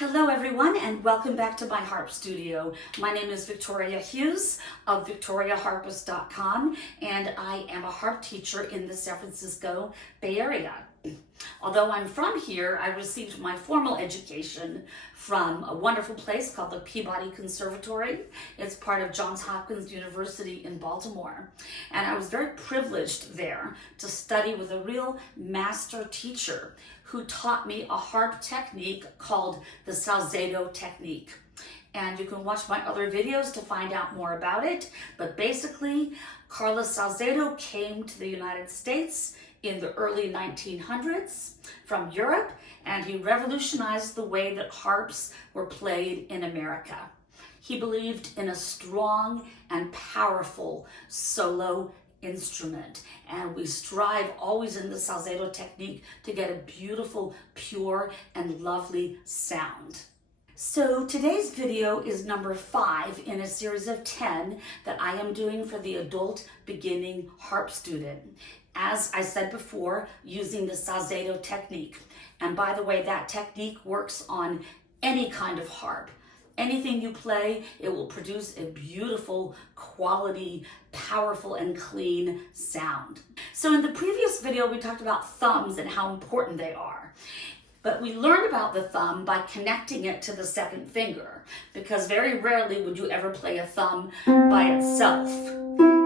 Hello everyone and welcome back to my harp studio. My name is Victoria Hughes of VictoriaHarpist.com and I am a harp teacher in the San Francisco Bay Area. Although I'm from here, I received my formal education from a wonderful place called the Peabody Conservatory. It's part of Johns Hopkins University in Baltimore. And I was very privileged there to study with a real master teacher who taught me a harp technique called the Salzedo technique. And you can watch my other videos to find out more about it. But basically, Carlos Salzedo came to the United States in the early 1900s from Europe, and he revolutionized the way that harps were played in America. He believed in a strong and powerful solo instrument, and we strive always in the Salzedo technique to get a beautiful, pure, and lovely sound. So today's video is number 5 in a series of 10 that I am doing for the adult beginning harp student. As I said before, using the Salzedo technique. And by the way, that technique works on any kind of harp. Anything you play, it will produce a beautiful, quality, powerful, and clean sound. So in the previous video, we talked about thumbs and how important they are. But we learned about the thumb by connecting it to the second finger, because very rarely would you ever play a thumb by itself.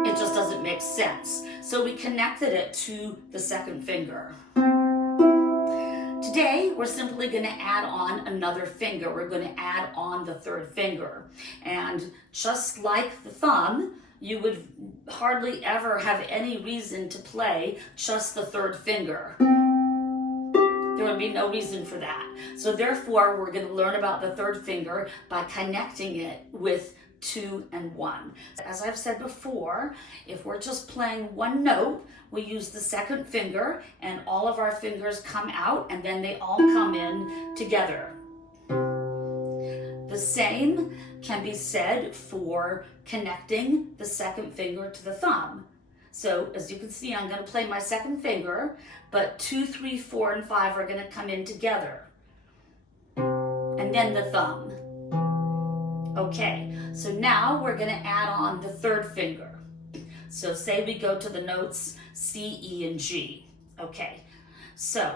It just doesn't make sense. So we connected it to the second finger. Today, we're simply going to add on another finger. We're going to add on the third finger. And just like the thumb, you would hardly ever have any reason to play just the third finger. There would be no reason for that. So therefore, we're going to learn about the third finger by connecting it with 2 and 1. As I've said before, if we're just playing one note, we use the second finger and all of our fingers come out and then they all come in together. The same can be said for connecting the second finger to the thumb. So as you can see, I'm going to play my second finger, but 2, 3, 4, and 5 are going to come in together. And then the thumb. Okay, so now we're going to add on the third finger. So say we go to the notes C, E, and G. Okay, so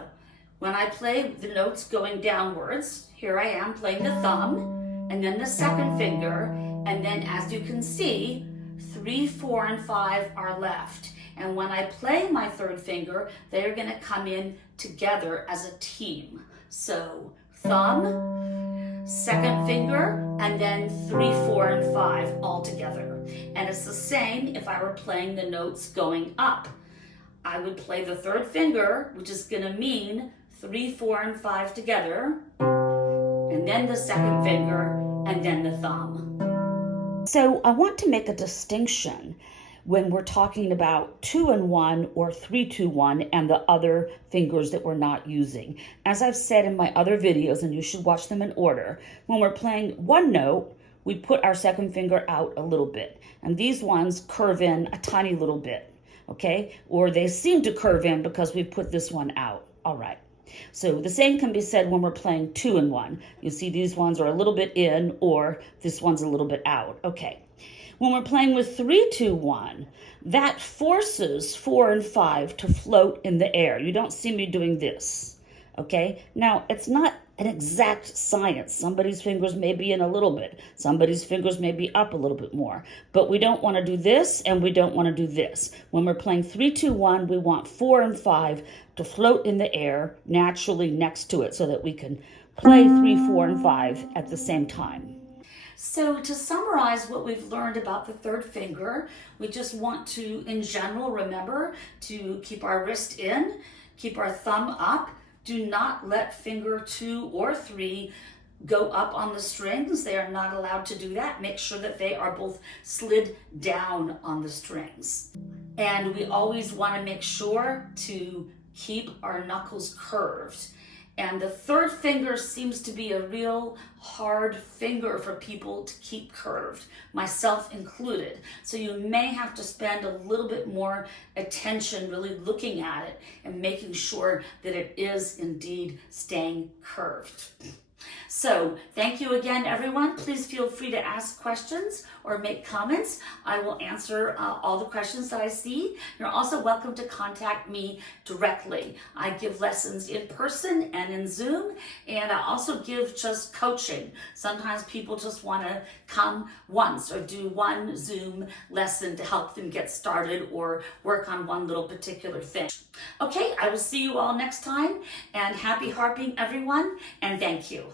when I play the notes going downwards, here I am playing the thumb, and then the second finger, and then as you can see, 3, 4, and 5 are left. And when I play my third finger, they're going to come in together as a team. So thumb, second finger, and then 3, 4, and 5 all together. And it's the same if I were playing the notes going up. I would play the third finger, which is going to mean 3, 4, and 5 together, and then the second finger, and then the thumb. So I want to make a distinction when we're talking about 2 and 1 or 3, 2, 1 and the other fingers that we're not using. As I've said in my other videos, and you should watch them in order, when we're playing one note, we put our second finger out a little bit. And these ones curve in a tiny little bit, okay? Or they seem to curve in because we put this one out. All right. So the same can be said when we're playing 2 and 1. You see these ones are a little bit in, or this one's a little bit out. Okay. When we're playing with 3, 2, 1, that forces 4 and 5 to float in the air. You don't see me doing this, okay? Now, it's not an exact science. Somebody's fingers may be in a little bit. Somebody's fingers may be up a little bit more. But we don't want to do this, and we don't want to do this. When we're playing 3, 2, 1, we want 4 and 5 to float in the air naturally next to it so that we can play 3, 4, and 5 at the same time. So to summarize what we've learned about the third finger, we just want to, in general, remember to keep our wrist in, keep our thumb up. Do not let finger 2 or 3 go up on the strings. They are not allowed to do that. Make sure that they are both slid down on the strings. And we always want to make sure to keep our knuckles curved. And the third finger seems to be a real hard finger for people to keep curved, myself included. So you may have to spend a little bit more attention really looking at it and making sure that it is indeed staying curved. So thank you again, everyone. Please feel free to ask questions or make comments. I will answer all the questions that I see. You're also welcome to contact me directly. I give lessons in person and in Zoom, and I also give just coaching. Sometimes people just want to come once or do one Zoom lesson to help them get started or work on one little particular thing. Okay, I will see you all next time, and happy harping, everyone, and thank you.